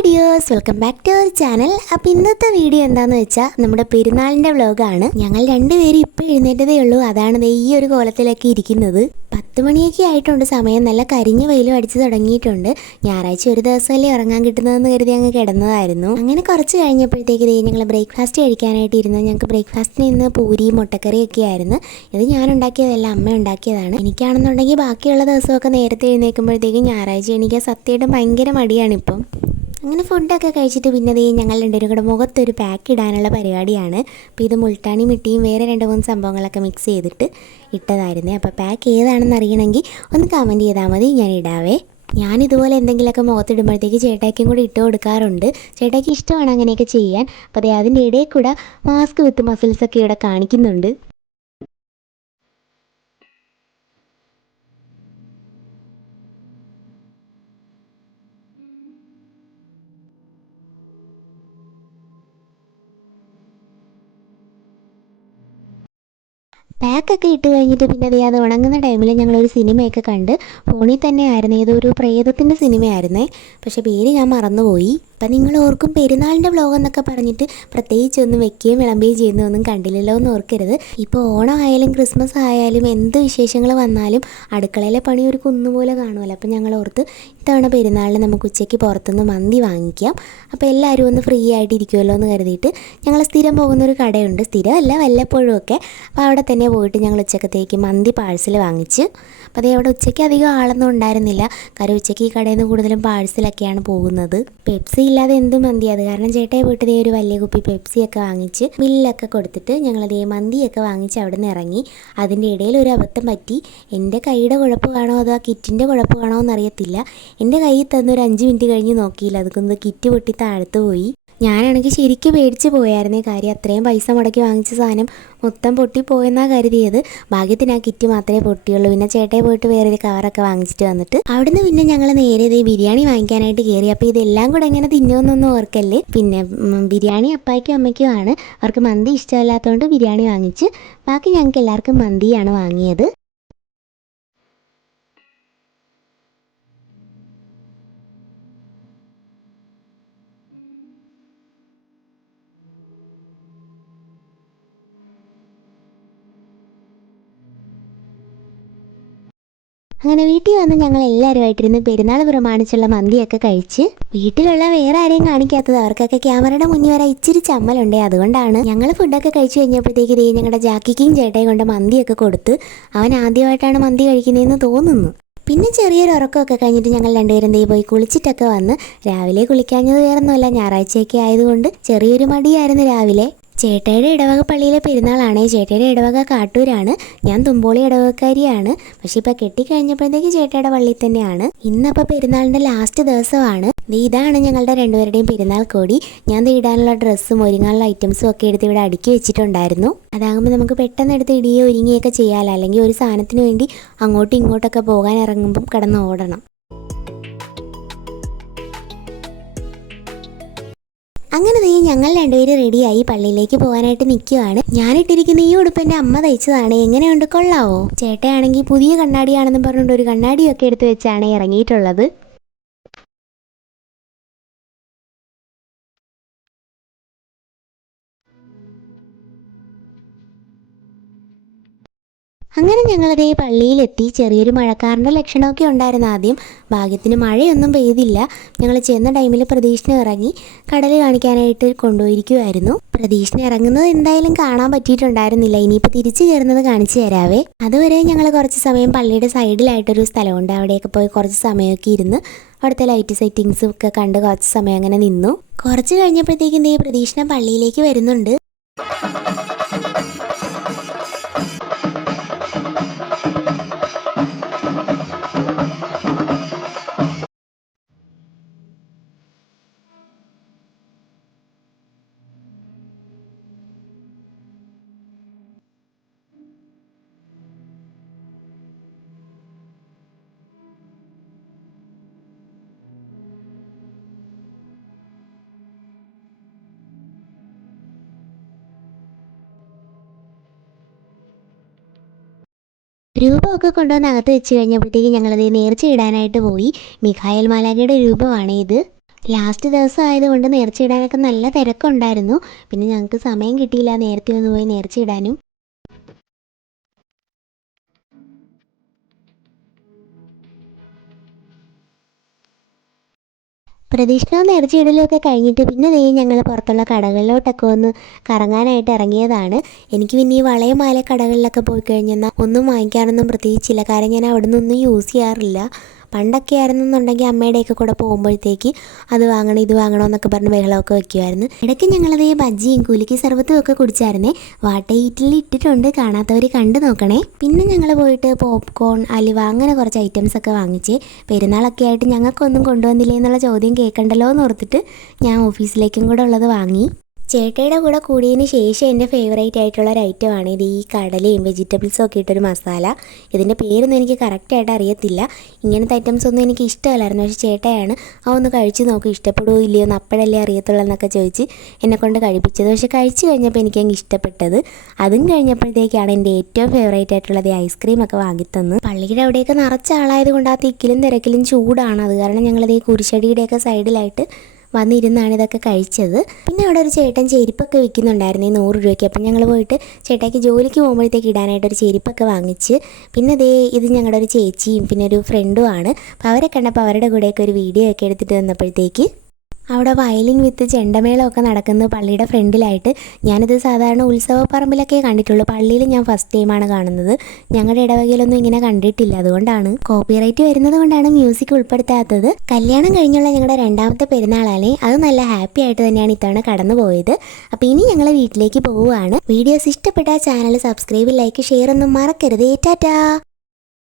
Hi dears welcome back to our channel അപ്പം ഇന്നത്തെ video എന്താന്ന് വെച്ചാൽ നമ്മുടെ പെരുന്നാളിന്റെ വ്ലോഗാണ്. ഞങ്ങൾ രണ്ടുപേരും ഇപ്പോൾ എഴുന്നേറ്റതേ ഉള്ളൂ. അതാണ് ഈ ഒരു കോലത്തിലൊക്കെ ഇരിക്കുന്നത്. പത്ത് മണിയൊക്കെ ആയിട്ടുണ്ട്. സമയം നല്ല കരിഞ്ഞ വെയിലും അടിച്ച് തുടങ്ങിയിട്ടുണ്ട്. ഞായറാഴ്ച ഒരു ദിവസമല്ലേ ഉറങ്ങാൻ കിട്ടുന്നതെന്ന് കരുതി അങ്ങ് കിടന്നതായിരുന്നു. അങ്ങനെ കുറച്ച് കഴിഞ്ഞപ്പോഴത്തേക്ക് ഇതേ ഞങ്ങൾ ബ്രേക്ക്ഫാസ്റ്റ് കഴിക്കാനായിട്ട് ഇരുന്നു. ഞങ്ങൾക്ക് ബ്രേക്ക്ഫാസ്റ്റിന് ഇന്ന് പൂരി മുട്ടക്കറിയൊക്കെ ആയിരുന്നു. ഇത് ഞാൻ ഉണ്ടാക്കിയതല്ല അമ്മ ഉണ്ടാക്കിയതാണ്. എനിക്കാണെന്നുണ്ടെങ്കിൽ ബാക്കിയുള്ള ദിവസമൊക്കെ നേരത്തെ എഴുന്നേൽക്കുമ്പോഴത്തേക്കും ഞായറാഴ്ച എനിക്ക് സത്യമായിട്ട് ഭയങ്കര മടിയാണിപ്പം. അങ്ങനെ ഫുഡൊക്കെ കഴിച്ചിട്ട് പിന്നെ ദേ ഞങ്ങൾ രണ്ടുപേരും കൂടെ മുഖത്തൊരു പാക്ക് ഇടാനുള്ള പരിപാടിയാണ്. അപ്പോൾ ഇത് മുൾട്ടാണി മിട്ടിയും വേറെ രണ്ട് മൂന്ന് സംഭവങ്ങളൊക്കെ മിക്സ് ചെയ്തിട്ട് ഇട്ടതായിരുന്നേ. അപ്പോൾ പാക്ക് ഏതാണെന്ന് അറിയണമെങ്കിൽ ഒന്ന് കമന്റ് ചെയ്താൽ മതി ഞാൻ ഇടാവേ. ഞാൻ ഇതുപോലെ എന്തെങ്കിലുമൊക്കെ മുഖത്തിടുമ്പോഴത്തേക്ക് ചേട്ടായ്ക്കും കൂടി ഇട്ട് കൊടുക്കാറുണ്ട്. ചേട്ടായ്ക്ക് ഇഷ്ടമാണ് അങ്ങനെയൊക്കെ ചെയ്യാൻ. അപ്പോൾ അതേ അതിന്റെ ഇടയിൽ കൂടെ മാസ്ക് വിത്ത് മസിൽസൊക്കെ ഇവിടെ കാണിക്കുന്നുണ്ട്. പാക്കൊക്കെ ഇട്ട് കഴിഞ്ഞിട്ട് പിന്നെ ദേ അത് ഉണങ്ങുന്ന ടൈമിൽ ഞങ്ങളൊരു സിനിമയൊക്കെ കണ്ട് ഫോണിൽ തന്നെയായിരുന്നു ഏതോ ഒരു പ്രേതത്തിന്റെ സിനിമയായിരുന്നേ. പക്ഷേ പേര് ഞാൻ മറന്നുപോയി. അപ്പം നിങ്ങൾ ഓർക്കും പെരുന്നാളിന്റെ വ്ലോഗ് എന്നൊക്കെ പറഞ്ഞിട്ട് പ്രത്യേകിച്ചൊന്നും വെക്കുകയും വിളമ്പുകയും ചെയ്യുന്നതൊന്നും കണ്ടില്ലല്ലോ എന്ന് ഓർക്കരുത്. ഇപ്പോൾ ഓണം ആയാലും ക്രിസ്മസ് ആയാലും എന്ത് വിശേഷങ്ങൾ വന്നാലും അടുക്കളയിലെ പണി ഒരു കുന്നുപോലെ കാണുമല്ലോ. അപ്പം ഞങ്ങൾ ഓർത്ത് ഇത്തവണ പെരുന്നാളിന് നമുക്ക് ഉച്ചയ്ക്ക് പുറത്തുനിന്ന് മന്തി വാങ്ങിക്കാം. അപ്പോൾ എല്ലാവരും ഒന്ന് ഫ്രീ ആയിട്ട് ഇരിക്കുമല്ലോ എന്ന് കരുതിയിട്ട് ഞങ്ങൾ സ്ഥിരം പോകുന്നൊരു കടയുണ്ട്. സ്ഥിരമല്ല വല്ലപ്പോഴും ഒക്കെ. അപ്പോൾ അവിടെ തന്നെ പോയിട്ട് ഞങ്ങൾ ഉച്ചക്കത്തേക്ക് മന്തി പാഴ്സൽ വാങ്ങിച്ച് അപ്പോൾ അതേ അവിടെ ഉച്ചയ്ക്ക് അധികം ആളൊന്നും ഉണ്ടായിരുന്നില്ല. കാര്യം ഉച്ചയ്ക്ക് ഈ കടയിൽ നിന്ന് കൂടുതലും പാഴ്സലൊക്കെയാണ് പോകുന്നത്. പെപ്സി ഇല്ലാതെ എന്ത് മന്തി? അത് കാരണം ചേട്ടായി പോയിട്ട് ദേ ഒരു വലിയ കുപ്പി പെപ്സിയൊക്കെ വാങ്ങിച്ച് മില്ലൊക്കെ കൊടുത്തിട്ട് ഞങ്ങൾ ദേ മന്തിയൊക്കെ വാങ്ങിച്ച് അവിടെ നിന്ന് ഇറങ്ങി. അതിന്റെ ഇടയിൽ ഒരു അബദ്ധം പറ്റി. എന്റെ കൈയുടെ കുഴപ്പമാണോ അതോ കിറ്റിന്റെ കുഴപ്പമാണോ എന്നറിയത്തില്ല. എന്റെ കയ്യിൽ തന്നൊരു അഞ്ച് മിനിറ്റ് കഴിഞ്ഞ് നോക്കിയില്ല. അതുകൊണ്ട് കിറ്റ് പൊട്ടി താഴത്ത് പോയി. ഞാനാണെങ്കിൽ ശരിക്കും പേടിച്ച് പോയായിരുന്നേ കാര്യം. അത്രയും പൈസ മുടക്കി വാങ്ങിച്ച സാധനം മൊത്തം പൊട്ടിപ്പോയെന്നാ കരുതിയത്. ഭാഗ്യത്തിന് ആ കിറ്റ് മാത്രമേ പൊട്ടിയുള്ളൂ. പിന്നെ ചേട്ടയെ പോയിട്ട് വേറൊരു കവറൊക്കെ വാങ്ങിച്ചിട്ട് വന്നിട്ട് അവിടുന്ന് പിന്നെ ഞങ്ങൾ നേരെ ഇതേ ബിരിയാണി വാങ്ങിക്കാനായിട്ട് കയറി അപ്പോൾ ഇതെല്ലാം കൂടെ എങ്ങനെ തിന്നുമെന്നൊന്നും ഓർക്കല്ലേ? പിന്നെ ബിരിയാണി അപ്പായ്ക്കും അമ്മയ്ക്കും ആണ്. അവർക്ക് മന്തി ഇഷ്ടമല്ലാത്തതുകൊണ്ട് ബിരിയാണി വാങ്ങിച്ച് ബാക്കി ഞങ്ങൾക്ക് എല്ലാവർക്കും മന്തിയാണ് വാങ്ങിയത്. അങ്ങനെ വീട്ടിൽ വന്ന് ഞങ്ങൾ എല്ലാവരുമായിട്ടിരുന്ന് പെരുന്നാൾ പ്രമാണിച്ചുള്ള മന്തിയൊക്കെ കഴിച്ച് വീട്ടിലുള്ള വേറെ ആരെയും കാണിക്കാത്തത് അവർക്കൊക്കെ ക്യാമറയുടെ മുന്നിൽ വരാൻ ഇച്ചിരി ചമ്മലുണ്ടേ. അതുകൊണ്ടാണ് ഞങ്ങൾ ഫുഡൊക്കെ കഴിച്ചു കഴിഞ്ഞപ്പോഴത്തേക്ക് ഇതേ ഞങ്ങളുടെ ജാക്കിക്കും ചേട്ടയും കൊണ്ട് മന്തിയൊക്കെ കൊടുത്ത് അവൻ ആദ്യമായിട്ടാണ് മന്തി കഴിക്കുന്നതെന്ന് തോന്നുന്നു. പിന്നെ ചെറിയൊരു ഉറക്കമൊക്കെ കഴിഞ്ഞിട്ട് ഞങ്ങൾ രണ്ടുപേരും ദേ പോയി കുളിച്ചിട്ടൊക്കെ വന്ന് രാവിലെ കുളിക്കാഞ്ഞത് വേറൊന്നുമല്ല ഞായറാഴ്ചയൊക്കെ ആയതുകൊണ്ട് ചെറിയൊരു മടിയായിരുന്നു രാവിലെ. ചേട്ടയുടെ ഇടവക പള്ളിയിലെ പെരുന്നാളാണ്. ചേട്ടയുടെ ഇടവക കാട്ടൂരാണ്. ഞാൻ തുമ്പോളി ഇടവകക്കാരിയാണ്. പക്ഷെ ഇപ്പൊ കെട്ടിക്കഴിഞ്ഞപ്പോഴത്തേക്ക് ചേട്ടയുടെ പള്ളിയിൽ തന്നെയാണ്. ഇന്നപ്പോ പെരുന്നാളിന്റെ ലാസ്റ്റ് ദിവസമാണ്. ഇതാണ് ഞങ്ങളുടെ രണ്ടുപേരുടെയും പെരുന്നാൾ കോടി. ഞാൻ ഇടാനുള്ള ഡ്രസ്സും ഒരുങ്ങാനുള്ള ഐറ്റംസും ഒക്കെ എടുത്ത് ഇവിടെ അടുക്കി വെച്ചിട്ടുണ്ടായിരുന്നു. അതാകുമ്പോൾ നമുക്ക് പെട്ടെന്ന് എടുത്ത് ഇടിയോ ഒരുങ്ങിയൊക്കെ ചെയ്യാമല്ലോ അല്ലെങ്കിൽ ഒരു സാധനത്തിന് വേണ്ടി അങ്ങോട്ടും ഇങ്ങോട്ടൊക്കെ പോകാൻ ഇറങ്ങുമ്പം കിടന്ന് ഓടണം. അങ്ങനെ ദൈ ഞങ്ങൾ രണ്ടുപേരും റെഡിയായി പള്ളിയിലേക്ക് പോകാനായിട്ട് നിൽക്കുവാണ് ഞാനിട്ടിരിക്കുന്ന ഈ ഉടുപ്പ് എന്റെ അമ്മ തയ്ച്ചതാണ്. എങ്ങനെയുണ്ട്? കൊള്ളാവോ? ചേട്ടയാണെങ്കിൽ പുതിയ കണ്ണാടിയാണെന്ന് പറഞ്ഞുകൊണ്ട് ഒരു കണ്ണാടിയൊക്കെ എടുത്ത് വെച്ചാണ് ഇറങ്ങിയിട്ടുള്ളത്. അങ്ങനെ ഞങ്ങളതേ പള്ളിയിലെത്തി ചെറിയൊരു മഴക്കാരന്റെ ലക്ഷണമൊക്കെ ഉണ്ടായിരുന്നു. ആദ്യം ഭാഗ്യത്തിന് മഴയൊന്നും പെയ്തില്ല. ഞങ്ങൾ ചെന്ന ടൈമിൽ പ്രതീക്ഷിന് ഇറങ്ങി കടൽ കാണിക്കാനായിട്ട് കൊണ്ടുപോയിരിക്കുമായിരുന്നു പ്രതീക്ഷിന് ഇറങ്ങുന്നത് എന്തായാലും കാണാൻ പറ്റിയിട്ടുണ്ടായിരുന്നില്ല. ഇനിയിപ്പോൾ തിരിച്ചു കയറുന്നത് കാണിച്ചു തരാവേ. അതുവരെ ഞങ്ങൾ കുറച്ച് സമയം പള്ളിയുടെ സൈഡിലായിട്ടൊരു സ്ഥലമുണ്ട്. അവിടെയൊക്കെ പോയി കുറച്ച് സമയമൊക്കെ ഇരുന്ന് അവിടുത്തെ ലൈറ്റ് സെറ്റിങ്സും ഒക്കെ കണ്ട് കുറച്ച് സമയം അങ്ങനെ നിന്നു. കുറച്ച് കഴിഞ്ഞപ്പോഴത്തേക്കും ഈ പ്രതീക്ഷണ പള്ളിയിലേക്ക് വരുന്നുണ്ട്. രൂപമൊക്കെ കൊണ്ടുവന്ന് അകത്ത് വെച്ച് കഴിഞ്ഞപ്പോഴത്തേക്ക് ഞങ്ങളത് നേർച്ച ഇടാനായിട്ട് പോയി. മിഖായൽ മാലാഖയുടെ രൂപമാണ് ഇത്. ലാസ്റ്റ് ദിവസം ആയതുകൊണ്ട് നേർച്ചയിടാനൊക്കെ നല്ല തിരക്കുണ്ടായിരുന്നു. പിന്നെ ഞങ്ങൾക്ക് സമയം കിട്ടിയില്ല നേരത്തെ ഒന്ന് പോയി നേർച്ചയിടാനും പ്രദക്ഷിണവും നേർച്ചയിടലും ഒക്കെ കഴിഞ്ഞിട്ട് പിന്നെ നീ ഞങ്ങൾ പുറത്തുള്ള കടകളിലോട്ടൊക്കെ ഒന്ന് കറങ്ങാനായിട്ട് ഇറങ്ങിയതാണ്. എനിക്ക് പിന്നെ ഈ വളയം മാല കടകളിലൊക്കെ പോയി കഴിഞ്ഞാൽ ഒന്നും വാങ്ങിക്കാനൊന്നും പ്രത്യേകിച്ചില്ല. കാരണം ഞാൻ അവിടെ നിന്നൊന്നും യൂസ് ചെയ്യാറില്ല. പണ്ടൊക്കെ ആയിരുന്നെന്നുണ്ടെങ്കിൽ അമ്മയുടെയൊക്കെ കൂടെ പോകുമ്പോഴത്തേക്ക് അത് വാങ്ങണം ഇത് വാങ്ങണം എന്നൊക്കെ പറഞ്ഞ് ബഹളമൊക്കെ വെക്കുമായിരുന്നു ഇടയ്ക്ക് ഞങ്ങളത് ബജ്ജിയും കുലുക്കി സർബത്തും ഒക്കെ കുടിച്ചായിരുന്നേ. വാട്ടയിറ്റിൽ ഇട്ടിട്ടുണ്ട് കാണാത്തവർ കണ്ടു നോക്കണേ. പിന്നെ ഞങ്ങൾ പോയിട്ട് പോപ്കോൺ അലുവ അങ്ങനെ കുറച്ച് ഐറ്റംസ് ഒക്കെ വാങ്ങിച്ച് പെരുന്നാളൊക്കെ ആയിട്ട് ഞങ്ങൾക്കൊന്നും കൊണ്ടുവന്നില്ലേ എന്നുള്ള ചോദ്യം കേൾക്കണ്ടല്ലോ എന്ന് ഓർത്തിട്ട് ഞാൻ ഓഫീസിലേക്കും കൂടെ ഉള്ളത് വാങ്ങി. ചേട്ടയുടെ കൂടെ കൂടിയതിന് ശേഷം എന്റെ ഫേവറേറ്റ് ആയിട്ടുള്ള ഒരു ഐറ്റം ആണ് ഇത് ഈ കടലയും വെജിറ്റബിൾസും ഒക്കെ ഇട്ടൊരു മസാല ഇതിന്റെ പേരൊന്നും എനിക്ക് കറക്റ്റായിട്ട് അറിയത്തില്ല. ഇങ്ങനത്തെ ഐറ്റംസ് ഒന്നും എനിക്ക് ഇഷ്ടമല്ലായിരുന്നു. പക്ഷേ ചേട്ടയാണ് ആ ഒന്ന് കഴിച്ച് നോക്കും ഇഷ്ടപ്പെടുമോ ഇല്ലയോ എന്ന് അപ്പോഴല്ലേ അറിയത്തുള്ളൂ എന്നൊക്കെ ചോദിച്ച് എന്നെ കൊണ്ട് കഴിപ്പിച്ചത്. പക്ഷേ കഴിച്ച് കഴിഞ്ഞപ്പോൾ എനിക്ക് അങ്ങ് ഇഷ്ടപ്പെട്ടത്. അതും കഴിഞ്ഞപ്പോഴത്തേക്കാണ് എന്റെ ഏറ്റവും ഫേവറേറ്റ് ആയിട്ടുള്ളത് ഐസ്ക്രീം ഒക്കെ വാങ്ങിത്തന്ന് പള്ളിയുടെ അവിടെയൊക്കെ നിറച്ച ആളായത് കൊണ്ട് ആ തിക്കിലും തിരക്കിലും ചൂടാണ്. അത് കാരണം ഞങ്ങളത് ഈ കുരിശടിയുടെയൊക്കെ സൈഡിലായിട്ട് വന്നിരുന്നാണ് ഇതൊക്കെ കഴിച്ചത്. പിന്നെ അവിടെ ഒരു ചേട്ടൻ ചെരുപ്പൊക്കെ വിൽക്കുന്നുണ്ടായിരുന്നു നൂറ് രൂപയ്ക്ക്. അപ്പം ഞങ്ങൾ പോയിട്ട് ചേട്ടായിക്ക് ജോലിക്ക് പോകുമ്പോഴത്തേക്ക് ഇടാനായിട്ട് ഒരു ചെരുപ്പൊക്കെ വാങ്ങിച്ച്. പിന്നെ ദേ ഇത് ഞങ്ങളുടെ ഒരു ചേച്ചിയും പിന്നെ ഒരു ഫ്രണ്ടുമാണ് അപ്പോൾ അവരെ കണ്ടപ്പോൾ അവരുടെ കൂടെയൊക്കെ ഒരു വീഡിയോ ഒക്കെ എടുത്തിട്ട് വന്നപ്പോഴത്തേക്ക് അവിടെ വയലിൻ വിത്ത് ചെണ്ടമേളമൊക്കെ നടക്കുന്ന പള്ളിയുടെ ഫ്രണ്ടിലായിട്ട് ഞാനിത് സാധാരണ ഉത്സവപ്പറമ്പിലൊക്കെ കണ്ടിട്ടുള്ളൂ. പള്ളിയിൽ ഞാൻ ഫസ്റ്റ് ടൈമാണ് കാണുന്നത്. ഞങ്ങളുടെ ഇടവകയിലൊന്നും ഇങ്ങനെ കണ്ടിട്ടില്ല. അതുകൊണ്ടാണ് കോപ്പിറൈറ്റ് വരുന്നത് കൊണ്ടാണ് മ്യൂസിക് ഉൾപ്പെടുത്താത്തത്. കല്യാണം കഴിഞ്ഞുള്ള ഞങ്ങളുടെ രണ്ടാമത്തെ പെരുന്നാളാണേ. അത് നല്ല ഹാപ്പി ആയിട്ട് തന്നെയാണ് ഇത്തവണ കടന്നു പോയത് അപ്പോൾ ഇനി ഞങ്ങൾ വീട്ടിലേക്ക് പോവുകയാണ്. വീഡിയോസ് ഇഷ്ടപ്പെട്ട ചാനൽ സബ്സ്ക്രൈബ് ലൈക്ക് ഷെയർ ഒന്നും മറക്കരുത്. ടാറ്റാ.